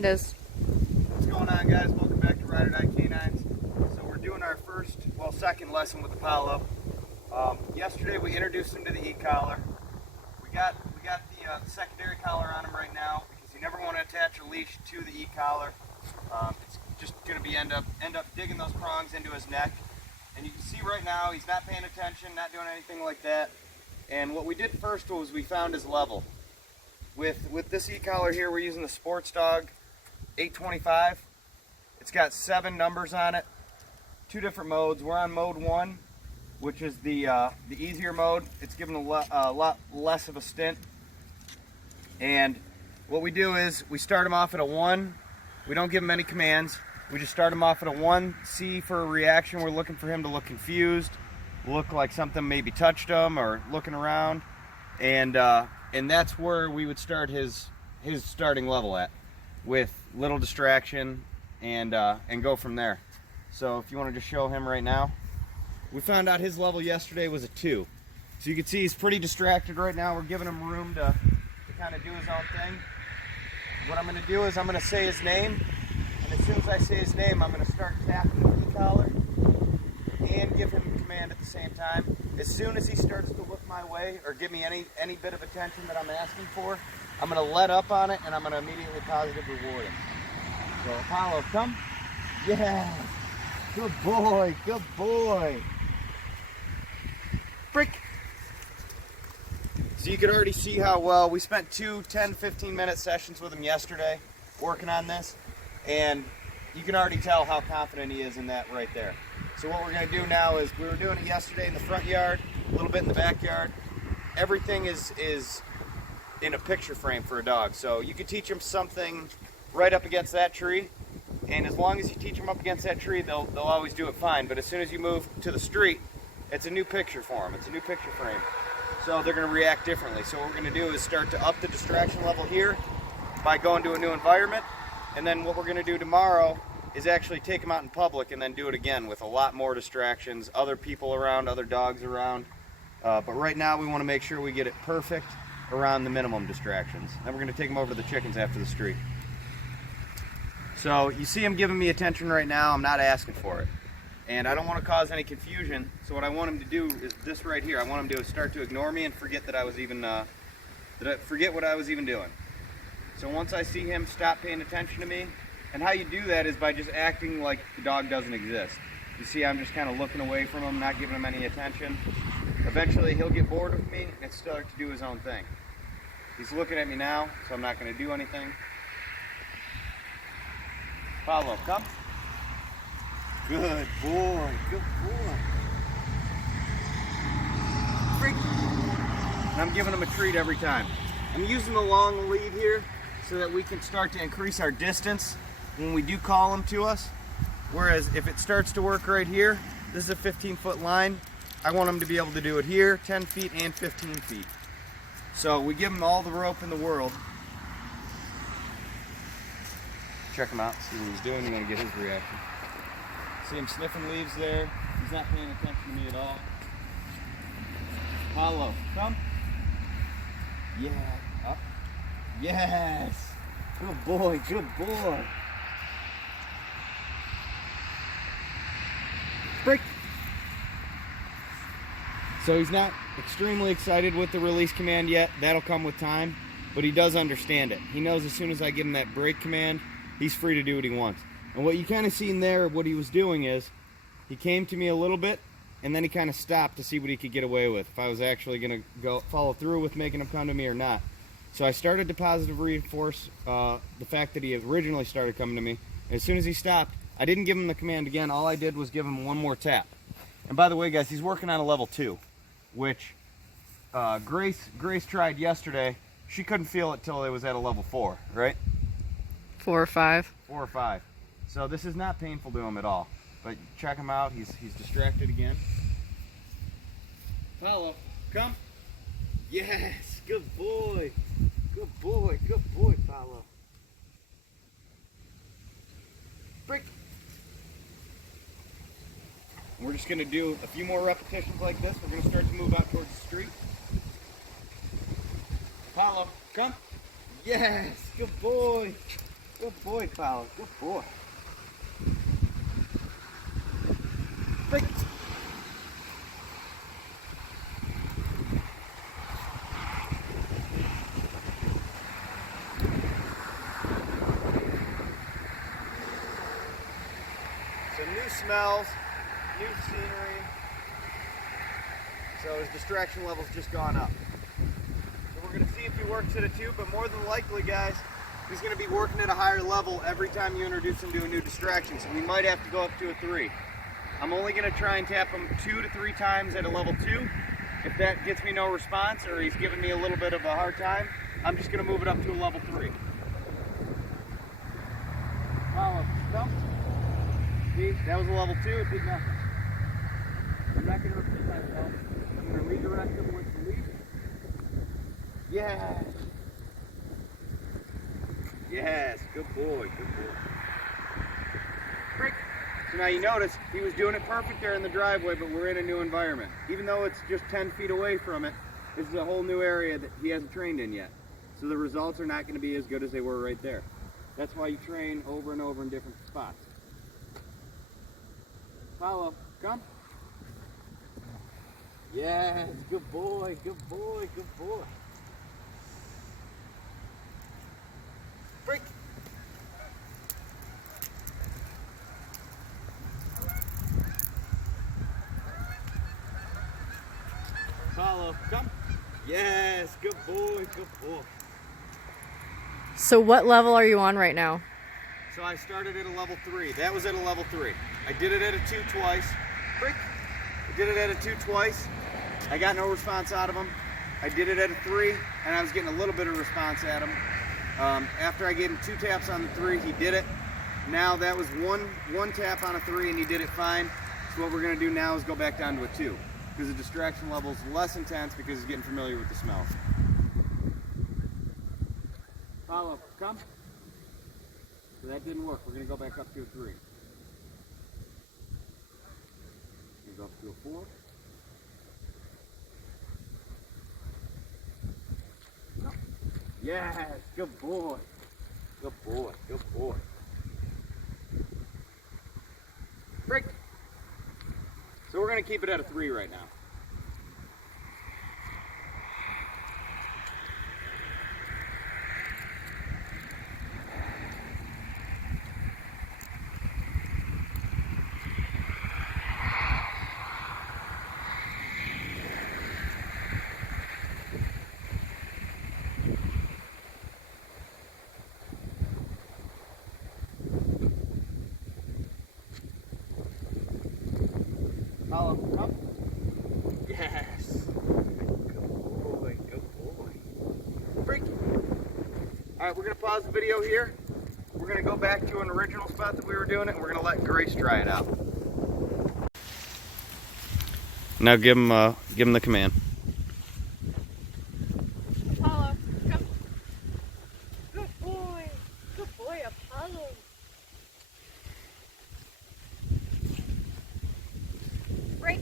It is. What's going on, guys? Welcome back to Ride or Die Canines. So we're doing our second lesson with Apollo. Yesterday we introduced him to the e-collar. We got the secondary collar on him right now because you never want to attach a leash to the e-collar. It's just going to be end up digging those prongs into his neck. And you can see right now he's not paying attention, not doing anything like that. And what we did first was we found his level. With this e-collar here, we're using the Sports Dog 825. It's got 7 numbers on it, 2 different modes. We're on mode 1, which is the easier mode. It's given a lot less of a stint. And what we do is we start him off at a 1. We don't give him any commands. We just start him off at a 1. C for a reaction. We're looking for him to look confused, look like something maybe touched him, or looking around. And that's where we would start his starting level at, with little distraction, and go from there. So if you want to just show him right now, we found out his level yesterday was a 2. So you can see he's pretty distracted right now. We're giving him room to kind of do his own thing. What I'm going to do is I'm going to say his name, and as soon as I say his name, I'm going to start tapping the e-collar and give him a command at the same time. As soon as he starts to look my way or give me any bit of attention that I'm asking for, I'm going to let up on it, and I'm going to immediately positively reward him. So Apollo, come. Yeah. Good boy. Good boy. Break. So you can already see how well we spent 2 10-15 minute sessions with him yesterday working on this, and you can already tell how confident he is in that right there. So what we're going to do now is, we were doing it yesterday in the front yard, a little bit in the backyard. Everything is in a picture frame for a dog. So you could teach him something right up against that tree, and as long as you teach them up against that tree, they'll always do it fine. But as soon as you move to the street, it's a new picture for them. It's a new picture frame. So they're going to react differently. So what we're going to do is start to up the distraction level here by going to a new environment. And then what we're going to do tomorrow is actually take them out in public and then do it again with a lot more distractions, other people around, other dogs around. But right now we want to make sure we get it perfect around the minimum distractions. Then we're going to take them over to the chickens after the street. So you see him giving me attention right now. I'm not asking for it. And I don't want to cause any confusion. So what I want him to do is this right here. I want him to start to ignore me and forget that I was even, forget what I was even doing. So once I see him stop paying attention to me, and how you do that is by just acting like the dog doesn't exist. You see I'm just kind of looking away from him, not giving him any attention. Eventually he'll get bored with me and start to do his own thing. He's looking at me now, so I'm not going to do anything. Apollo, come. Good boy, good boy. Freak. And I'm giving him a treat every time. I'm using the long lead here so that we can start to increase our distance when we do call him to us. Whereas if it starts to work right here, this is a 15-foot line. I want him to be able to do it here, 10 feet and 15 feet. So we give him all the rope in the world. Check him out, see what he's doing. You want to get his reaction. See him sniffing leaves there. He's not paying attention to me at all. Apollo, come. Yeah, up. Yes. Good boy, good boy. Break. So he's not extremely excited with the release command yet. That'll come with time, but he does understand it. He knows as soon as I give him that break command, he's free to do what he wants. And what you kind of seen there, what he was doing is, he came to me a little bit, and then he kind of stopped to see what he could get away with, if I was actually going to follow through with making him come to me or not. So I started to positively reinforce the fact that he originally started coming to me. And as soon as he stopped, I didn't give him the command again. All I did was give him one more tap. And by the way, guys, he's working on a level 2, which Grace tried yesterday. She couldn't feel it till it was at a level 4, right? 4 or 5. 4 or 5. So this is not painful to him at all. But check him out. He's distracted again. Apollo, come. Yes, good boy. Good boy, good boy, Apollo. Break. We're just going to do a few more repetitions like this. We're going to start to move out towards the street. Apollo, come. Yes, good boy. Good boy, Paolo. Good boy. Break. So new smells, new scenery. So his distraction level's just gone up. So we're gonna see if he works at a 2, but more than likely, guys, he's gonna be working at a higher level every time you introduce him to a new distraction. So we might have to go up to a 3. I'm only gonna try and tap him 2 to 3 times at a level 2. If that gets me no response or he's giving me a little bit of a hard time, I'm just gonna move it up to a level 3. Follow, stump. See, that was a level 2, it did nothing. I'm not gonna repeat myself. I'm gonna redirect him with the lead. Yes. Yes, good boy, good boy. Break. So now you notice he was doing it perfect there in the driveway, but we're in a new environment. Even though it's just 10 feet away from it, this is a whole new area that he hasn't trained in yet. So the results are not going to be as good as they were right there. That's why you train over and over in different spots. Follow, come. Yes, good boy, good boy, good boy. Break. Follow, come. Yes, good boy, good boy. So what level are you on right now? So I started at a level 3. That was at a level 3. I did it at a 2 twice. Break. I did it at a 2 twice. I got no response out of him. I did it at a 3, and I was getting a little bit of response at him. After I gave him 2 taps on the 3, he did it. Now that was one tap on a 3, and he did it fine. So what we're going to do now is go back down to a 2, because the distraction level is less intense because he's getting familiar with the smells. Follow, come. So that didn't work. We're going to go back up to a 3. We're going to go up to a 4. No. Yes, good boy. Good boy, good boy. Break. So we're going to keep it at a 3 right now. Follow, come. Yes. Good boy, good boy. Break. All right, we're going to pause the video here. We're going to go back to an original spot that we were doing it, and we're going to let Grace try it out. Now give him the command. Apollo, come. Good boy. Good boy, Apollo. Break.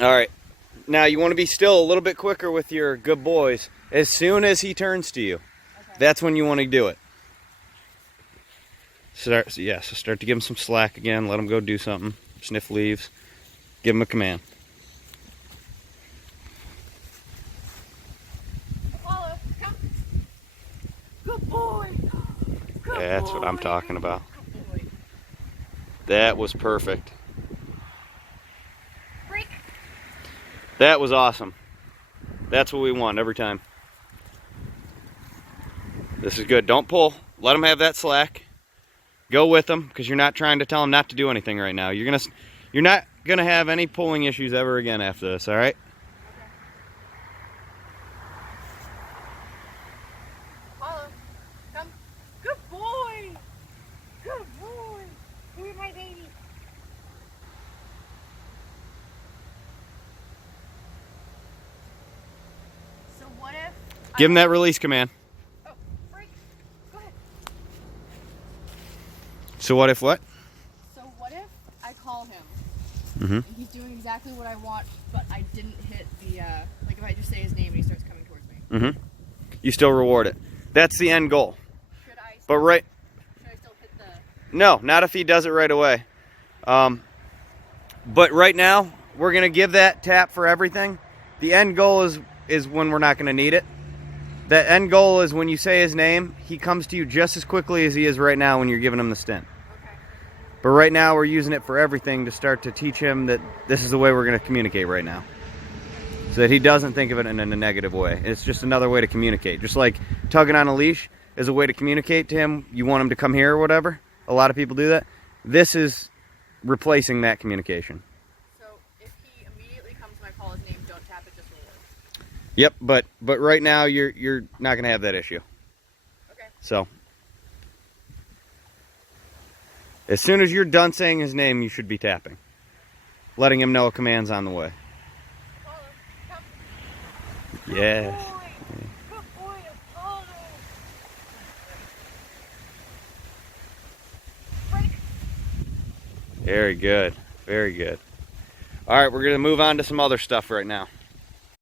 All right. Now you want to be still a little bit quicker with your good boys. As soon as he turns to you, Okay. that's when you want to do it. So start to give him some slack again. Let him go do something. Sniff leaves. Give him a command. Apollo, come. Good boy. Good That's boy. what I'm talking about. Good boy. That was perfect. Break. That was awesome. That's what we want every time. This is good. Don't pull. Let him have that slack. Go with him, because you're not trying to tell him not to do anything right now. You're not gonna have any pulling issues ever again after this. All right? Apollo, come. Good boy. Good boy. You're my baby. So what if? Give him that release command. Oh, break. Go ahead. So what if what? So what if I call him Mm-hmm. and he's doing exactly what I want, but I didn't hit the like if I just say his name and he starts coming towards me. Mm-hmm. you still reward it. That's the end goal. Should I still, But right, should I still hit the... no, not if he does it right away. But right now, we're gonna give that tap for everything. The end goal is when we're not gonna need it. The end goal is when you say his name, he comes to you just as quickly as he is right now when you're giving him the stint. Okay. But right now, we're using it for everything to start to teach him that this is the way we're gonna communicate right now. So that he doesn't think of it in a negative way. It's just another way to communicate. Just like tugging on a leash is a way to communicate to him. You want him to come here or whatever. A lot of people do that. This is replacing that communication. So if he immediately comes when I call his name, don't tap it, just reward. Yep, but right now you're not gonna have that issue. Okay. So as soon as you're done saying his name, you should be tapping, letting him know a command's on the way. Apollo, come. Yes. Good boy, Apollo. Break. Very good. Very good. All right, we're gonna move on to some other stuff right now.